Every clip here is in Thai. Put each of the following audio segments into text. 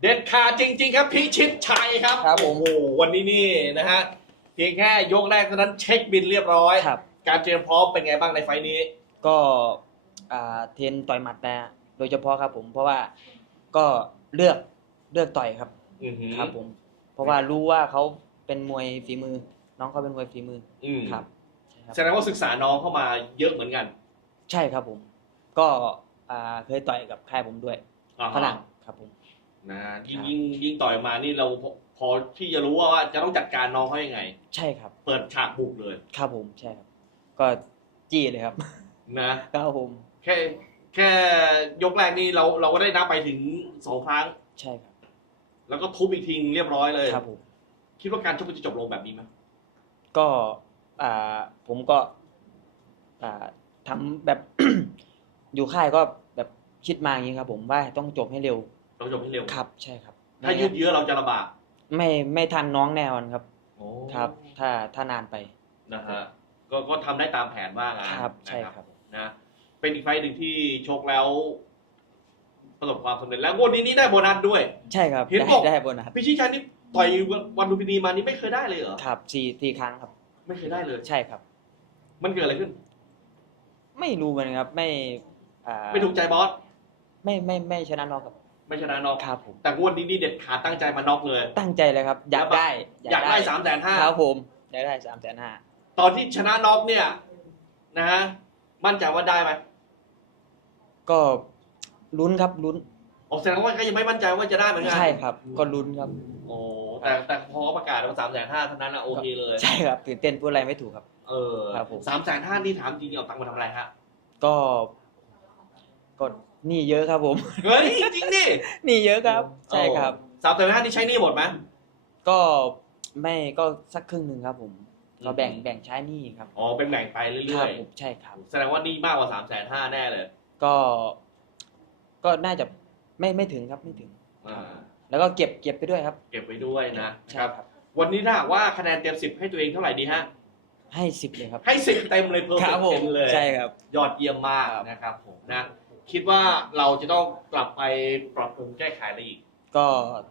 เด็ดขาดจริง ๆ ครับพิชิตชัยครับครับผม โอ้โหวันนี้นี่นะฮะเพียงแค่ยกแรกเท่านั้นเช็คบินเรียบร้อย ครับ การเตรียมพร้อมเป็นไงบ้างในไฟล์นี้ ก็อ่าเทรนต่อยหมัดนะโดยเฉพาะครับผมเพราะว่าก็เลือกเลือกต่อยครับอือหือครับผม เพราะว่ารู้ว่าเขาเป็นมวยฝีมือ น้องเขาเป็นมวยฝีมืออืมครับใช่ครับ แสดงว่าศึกษาน้องเข้ามาเยอะเหมือนกันใช่ครับผม ก็อ่าเคยต่อยกับค่ายผมด้วยอ่าฮะฝรั่งครับผม นะยิ่งครับยิ่งยิ่งต่อยมานี่เราพอพอที่จะรู้ว่าว่าจะต้องจัดการน้องเขายังไง ใช่ครับ เปิดฉากบุกเลยครับผมใช่ครับ ก็จี้เลยครับนะครับผมแค่แค่ยกแรกนี่เราเราก็ได้นับไปถึงสองครั้ง ใช่ครับ แล้วก็ทุบอีกทีเรียบร้อยเลยครับผมคิดว่าการชกมันจะจบลงแบบนี้ไหมก็อ่าผมก็ อ่าทำแบบ อยู่ค่ายก็แบบคิดมาอย่างนี้ครับ ผมว่าต้องจบให้เร็ว ต้องจบให้เร็ว ครับใช่ครับถ้ายืดเยื้อเราจะลำบากไม่ไม่ทันน้องแน่นอนครับโอ้ครับ ถ้าถ้านานไป นะฮะก็ก็ทำได้ตามแผนว่างั้นครับใช่นะครับนะ เป็นอีกไฟต์หนึ่งที่ชกแล้ว ประสบความสำเร็จแล้วงวดนี้นี่ได้โบนัสด้วย ใช่ครับเห็นได้บอก ได้โบนัสพี่ชิชัยนี่ต่อยวันลุมพินีมานี่ไม่เคยได้เลยเหรอครับสี่สี่ครั้งครับ ไม่เคยได้เลย ใช่ครับ มันเกิดอะไรขึ้น ไม่รู้เหมือนกันครับ ไม่อ่าไม่ถูกใจบอสไม่ไม่ไม่ชนะน็อกครับ ไม่ชนะน็อกครับผม แต่งวดนี้นี่เด็ดขาดตั้งใจมาน็อกเลย ตั้งใจเลยครับ อยากได้อยากได้สามแสนห้าครับผมอยากได้สามแสนห้าตอนที่ชนะน็อกเนี่ย นะฮะมั่นใจว่าได้ไหมก็ลุ้นครับลุ้นโอ้แสดงว่าก็ยังไม่มั่นใจว่าจะได้เหมือนกันใช่ครับ ก็ลุ้นครับ โอ้แต่แต่พอประกาศว่าสามแสนห้าเท่านั้นนะโอเคเลย ใช่ครับตื่นเต้นพูดอะไรไม่ถูกครับ เออครับผมสามแสนห้านี่ถามจริงๆเอาตังค์มาทำอะไรฮะก็ ก็หนี่เยอะครับผม เฮ้ยจริงดิหนี่เยอะครับ ใช่ครับ สามแสนห้านี่ใช้หนี่หมดไหม ก็ไม่ก็สักครึ่งหนึ่งครับ ผมอืมก็แบ่งแบ่งใช้หนี่ครับอ๋อเป็นแบ่งไปคเรื่รัอบยผมใช่ครับ ๆ แสดงว่านี่มากกว่าสามแสนห้าแน่เลยก็ก็น่าจะไม่ไม่ถึงครับไม่ถึง อ่าแล้วก็เก็บเก็บไปด้วยครับเก็บไว้ด้วยนะใช่ครับ ครับ วันนี้ถ้าหากว่าคะแนนเต็มสิบให้ตัวเองเท่าไหร่ดีฮะ ให้สิบเลยครับให้สิบเต็มเลยเพอร์คเฟรักผมเต็มเลย ใช่ครับ ยอดเยี่ยมมากครับนะครับผมนะ คิดว่าเราจะต้องกลับไปปรับปรุงแก้ไขอะไรอีก ก็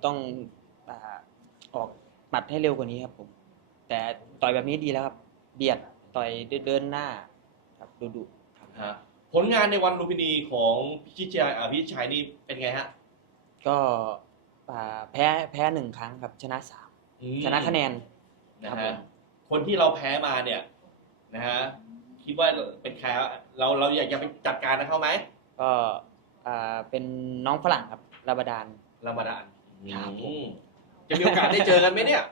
ต้องอ่าออกหมัดให้เร็วกว่านี้ครับผม แต่ต่อยแบบนี้ดีแล้วครับ เบียดต่อยเดินหน้าครับดุดุครับ ฮะผลงานในวันลุมพินีของพิชิตชัยอ่าพิชิตชัยนี่เป็นไงฮะก็อ่าแพ้แพ้หนึ่งครั้งครับ ชนะสามอืมชนะคะแนน นะครับผฮะมคนที่เราแพ้มาเนี่ยนะฮะคิดว่าเป็นใครวะเราเราอยากจะไปจัดการนะเขาไหม ก็อ่าเป็นน้องฝรั่งครับลาบาดาน รามาดานครับผม อืมจะมีโอกาสได้เจอกันไหมเนี่ย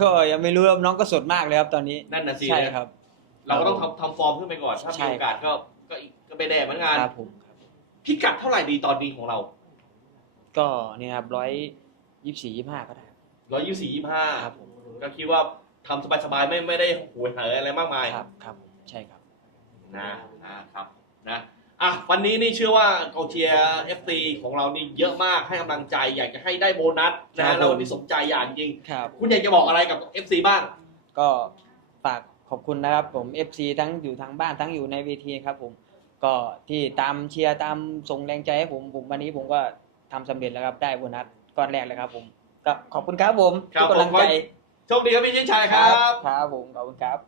ก็ยังไม่รู้ครับน้องก็สดมากเลยครับตอนนี้นั่นนะสิใช่นะครับ เราก็ต้องทำทำฟอร์มขึ้นไปก่อน ถ้าใช่ มีโอกาสก็ก็อีกก็ไม่แน่เหมือนกันครับผมครับพิกัดเท่าไหร่ดีตอนนี้ของเราก็นี่ครับร้อยยี่สี่ยี่ห้าก็ได้ครับร้อยยี่สี่ยี่ห้าครับผมก็คิดว่าทำสบายๆไม่ไม่ได้หวยเหยอะไรมากมาย ครับครับผมใช่ครับ นะนะครับนะอะ วันนี้นี่เชื่อว่ากองเชียร์เอฟซีของเรานี่เยอะมากให้กำลังใจอยากจะให้ได้โบนัสครันะบ แล้วผมวันนี้สมใจอย่างจริง ครับ คุณอยากจะบอกอะไรกับ FC บ้าง ก็ฝากขอบคุณนะครับผม FC ทั้งอยู่ทางบ้านทั้งอยู่ในเวทีครับผม ก็ที่ตามเชียร์ตามส่งแรงใจให้ผมผมวันนี้ผมก็ทำสำเร็จแล้วครับได้โบนัสก้อนแรกเลยครับผมก็ขอบคุณครับผมครับทุกกำลังใจผมโชคดีครับพี่ชิดชัยครับ ครับผมขอบคุณครับ